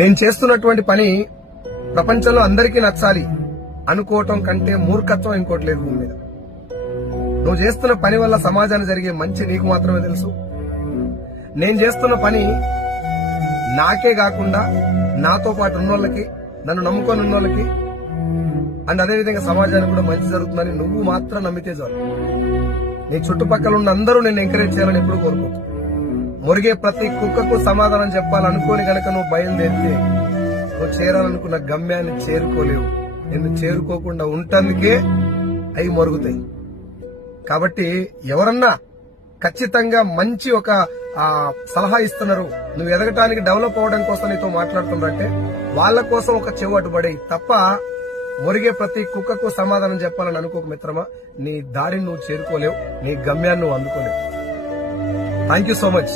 నేను చేస్తున్నటువంటి పని ప్రపంచంలో అందరికీ నచ్చాలి అనుకోవటం కంటే మూర్ఖత్వం ఇంకోటి లేదు భూమి మీద. నువ్వు చేస్తున్న పని వల్ల సమాజానికి జరిగే మంచి నీకు మాత్రమే తెలుసు. నేను చేస్తున్న పని నాకే కాకుండా నాతో పాటు ఉన్నోళ్ళకి, నన్ను నమ్ముకొని ఉన్నోళ్ళకి అండ్ అదేవిధంగా సమాజానికి కూడా మంచి జరుగుతుందని నువ్వు మాత్రం నమ్మితే చాలు. నీ చుట్టుపక్కల ఉన్న అందరూ నేను ఎంకరేజ్ చేయాలని ఎప్పుడు కోరుకోవచ్చు. మురిగే ప్రతి కుక్కకు సమాధానం చెప్పాలనుకోని గనక నువ్వు బయలుదేరితే నువ్వు చేరాలనుకున్న గమ్యాన్ని చేరుకోలేవు. నిన్ను చేరుకోకుండా ఉంటందుకే అవి మొరుగుతాయి. కాబట్టి ఎవరన్నా ఖచ్చితంగా మంచి ఒక సలహా ఇస్తున్నారు, నువ్వు ఎదగటానికి డెవలప్ అవడం కోసం నీతో మాట్లాడుతున్నారంటే వాళ్ళ కోసం ఒక చెవు అటుబడి తప్ప మురిగే ప్రతి కుక్కకు సమాధానం చెప్పాలని అనుకోక మిత్రమా. నీ దారిని నువ్వు చేరుకోలేవు, నీ గమ్యాన్ని నువ్వు అందుకోలేవు. Thank you so much.